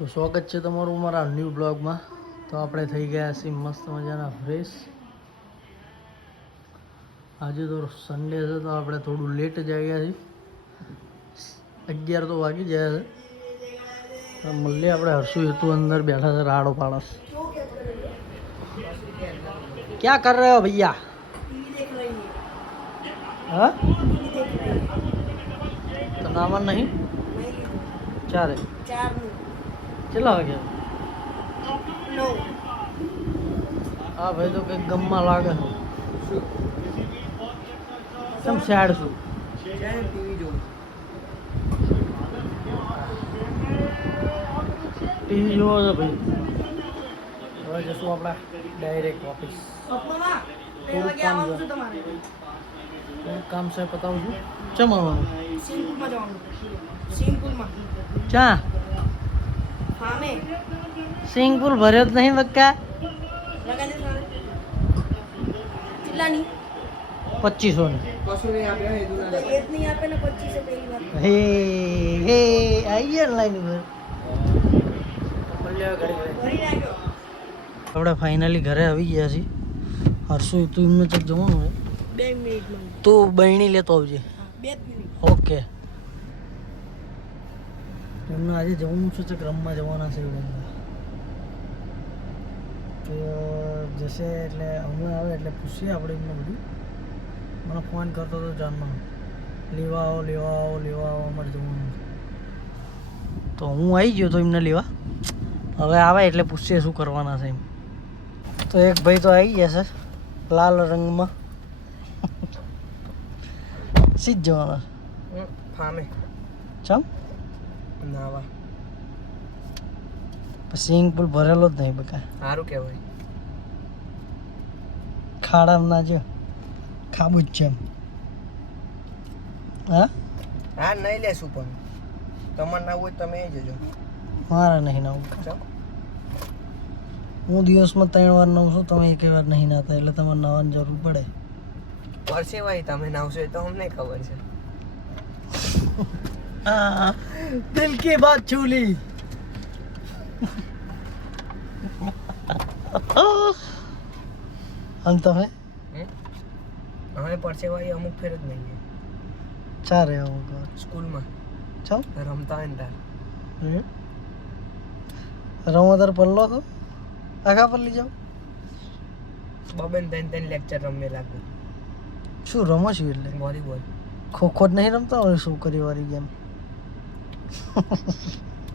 તો સ્વાગત છે તમારું મારા ન્યૂ બ્લોગમાં. તો આપણે થઈ ગયા છીએ મસ્ત મજાના ફ્રેશ. આજે તો સન્ડે છે તો આપણે થોડું લેટ જ આવ્યા છીએ. 11 તો વાગી ગયા છે. મળીએ આપણે હર્ષુ હેતુ અંદર બેઠા છે રાડો પાડસ. ક્યાં કર રહે હો ભૈયા? હા તો નાવા નહીં ચારે કેટલા વાગ્યા? હા ભાઈ તો કંઈક ગમમાં લાગે છે. કેમ સેડ છું? ટીવી જોવો છે ભાઈ. હવે જશું આપણે ડાયરેક્ટ ઓફિસ. થોડુંક કામ છે પતાવું છું. ચમ આવવાનું? ચા સ્વિમિંગ પુલ ભર્યો જ નહીં બક્કા. 2500 હે હે આવી ગયા લાઈન ઉપર. આપણે ફાઇનલી ઘરે આવી ગયા છીએ. હર્ષુ તું એમને ચક જવાનું હોય 2 મિનિટમાં તું બહેણી લેતો આવજે. 2 મિનિટ ઓકે. એમને આજે જવાનું છે ચક રમવા જવાના છે એવડે તો જશે એટલે હમણાં આવે એટલે પૂછીએ આપણે એમને બધું. મને ફોન કરતો હતો જાનમાં લેવા આવો લેવા આવો લેવા આવો અમારે જવાનું છે. તો હું આવી ગયો તો એમને લેવા. હવે આવે એટલે પૂછીએ શું કરવાના છે એમ. તો એક ભાઈ તો આવી ગયા છે લાલ રંગમાં. સીધ જવાના ફામે ચમ નાવા. સ્વિમિંગ પુલ ભરેલો જ નહીં બકા. સારું કહેવાય. ખાડામાં ના જો ખાબું જ છે એમ. હા હા નહીં લેશું પણ તમારે ના હોય તમે આવી જજો. મારા નહીં નાવું. હું દિવસમાં 3 વાર નાવું છું. તમે એક વાર નહીં નાતા એટલે તમારે નાવાની જરૂર પડે. વર્ષે ભાઈ તમે નાવશો તો અમને ખબર છે. દિલ કી બાત છૂલી. અને તમે અમે પરસેવાળી અમુક ફેર જ નહીં ચારે અમુક સ્કૂલમાં ચાલ રમતા હોય ને તાર રમો તાર પલ્લો તો આખા પર લઈ જાઓ. બબન 3 લેક્ચર રમે લાગે. શું રમો છું એટલે? વોલીબોલ. ખોખો જ નહીં રમતા હોય છોકરી વાળી ગેમ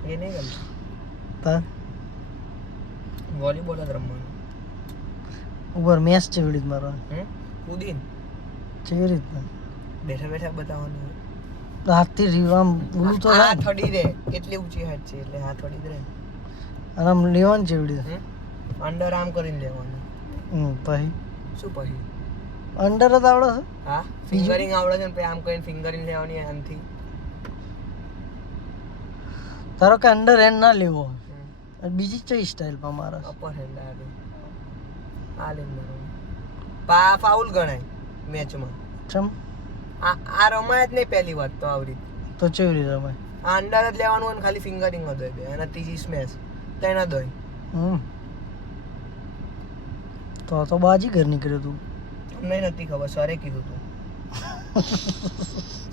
એ નહીં રમતા તા વોલીબોલ જ રમવાનું. ઉપર મેચ કેવી રીત મારવાનું? કૂદીને કેવી રીતના? બેઠા બેઠા બતાવવાનું. હાથથી રીવામ બોલું તો હાથ અડી રે એટલી ઊંચી હાઈટ છે એટલે હાથ અડી રહે. અને આમ લેવાનું કેવી રીતે? અંડર આમ કરીને લેવાનું. પછી શું પછી? અંડર જ આવડે છે? હા ફિંગરિંગ આવડે છે ને પછી આમ કરીને ફિંગરિંગ લેવાની આમથી. તારો કે અંડર હેન્ડ ના લેવો બીજી કઈ સ્ટાઇલ માં મારે? અપર હેન્ડ આ લે પા ફાઉલ ગણાય મેચમાં. ચમ આ રમાય જ નહીં પહેલી વાત તો આવડી તો કેવી રીતે રમાય? આ અંડર જ લેવાનું અને ખાલી ફિંગરિંગ જ દે અને ત્રીજી સ્મેશ તેના દોય. તો બાજી ઘર નીકળ્યો તું? અમને નથી ખબર સરે કીધું તું.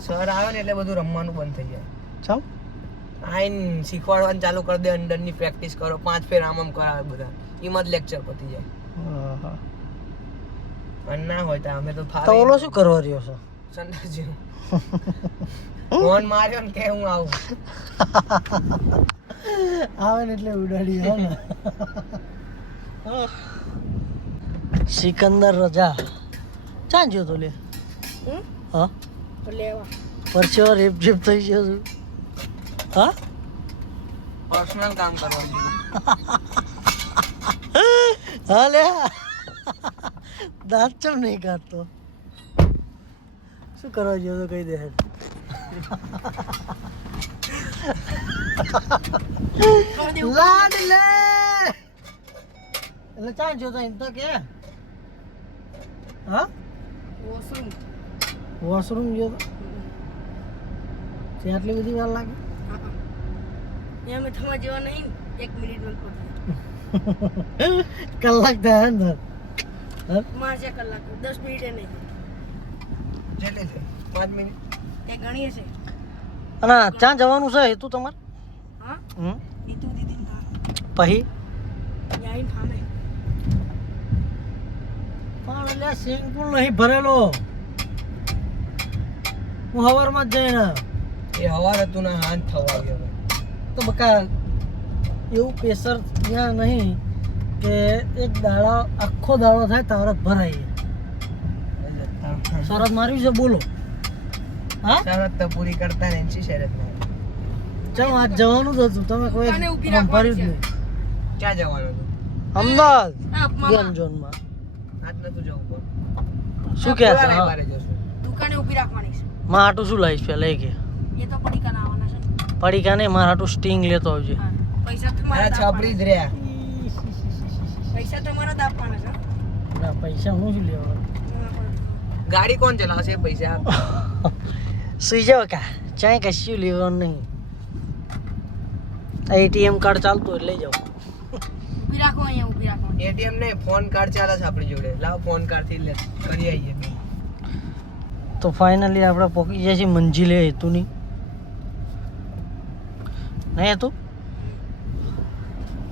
સર આવે ને એટલે બધું રમવાનું બંધ થઈ જાય. ચમ આઈન શીખવાડવાનું ચાલુ કરી દે. અંડરની પ્રેક્ટિસ કરો 5 ફેર આમ કરાવે બધા. એમાં જ લેક્ચર પતી જાય. અને ના હોય તો અમે તો ફાવે. તો ઓલો શું કરવા રહ્યો છો? સંડાસ જેવું ફોન માર્યો ને કે હું આવું આવે ને એટલે ઉડાડી હો ને. સિકંદર રજા ચાં જ્યો તો લે? હા લેવા પરચો રેપ જેપ થઈ ગયો છું. હા પર્સનલ કામ કરવાનું. હા લે દાંત ચમ નહીં કાઢતો? શું કરવા ગયો તો કહી દે. લાડ લે એટલે ચાં જ્યો તો એમ તો કે? હા વોશરૂમ ગયો તો? આટલી બધી વાર લાગે? અહીંયા મેં થવા જેવા નહીં 1 મિનિટમાં પહોંચી કલાક થાય ને મારે કલાક 10 મિનિટે નહીં જેટલી છે 5 મિનિટ એ ગણીએ છે અને ત્યાં જવાનું છે હેતુ તમારે હા હમ એ તું દીદી પછી યાઈ ફામે પણ એટલે સ્વિમિંગ પુલ નહીં ભરેલો હું હવારમાં જ જઈને એ હવાર હતું ને હાથ થવા ગયો તો બકા એવું પ્રેશર ત્યાં નહીં કે એક દાડો આખો દાડો થાય તારે ભરાય શરત માર્યું છે બોલો હા શરત તો પૂરી કરતા ને એની શરત ચાલો આજ જવાનું જ હતું તમે કોઈ ભર્યું જ નહીં ક્યાં જવાનું હતું અમદાવાદ ગેમ ઝોનમાં આજ નતું જવું પણ શું કહે છે દુકાને ઊભી રાખવાની છે માં હાટું શું લાવીશ પેલા એ કે એ તો પડીકા ના આવવાના છે પડીકા ને મારા હાટું સ્ટિંગ લેતો આવજે પૈસા તમારા છાપડી જ રહ્યા પૈસા તમારા જ આપવાના છે ના પૈસા હું શું લેવા ગાડી કોણ ચલાવશે પૈસા સુઈ જાવ કા ચાય કશું લેવાનું નહીં એટીએમ કાર્ડ ચાલતું એટલે લઈ જાવ ઊભી રાખો અહીંયા ઊભી રાખો એટીએમ ને ફોન કાર્ડ ચાલે છે આપણી જોડે લાવ ફોન કાર્ડ થી લે કરી આવીએ તો ફાઇનલી આપણે પહોંચી જાય છે મંજિલે હેતુની નહીં હેતુ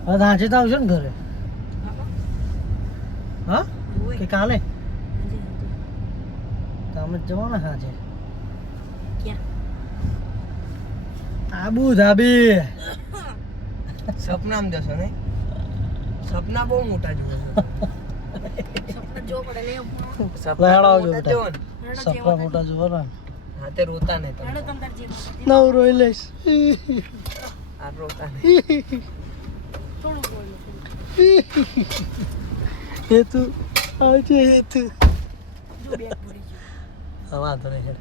હવે આજે તો આવશે ને ઘરે હા કે કાલે તમે જવાના હા છે ક્યાં આબુ ધાબી સપનામાં જશો ને સપના બહુ મોટા જુઓ સપના જો પડે ને સપના આવજો બેટા સપના મોટા જુઓ ને હા તે રોતા નહીં તમે હેડો તમ તાર જે નવ રોઈ લઈશ આ રોતા નહીં થોડું બોલો હેતુ આવજે હેતુ જો બેગ પડી ગયું વાંધો નહીં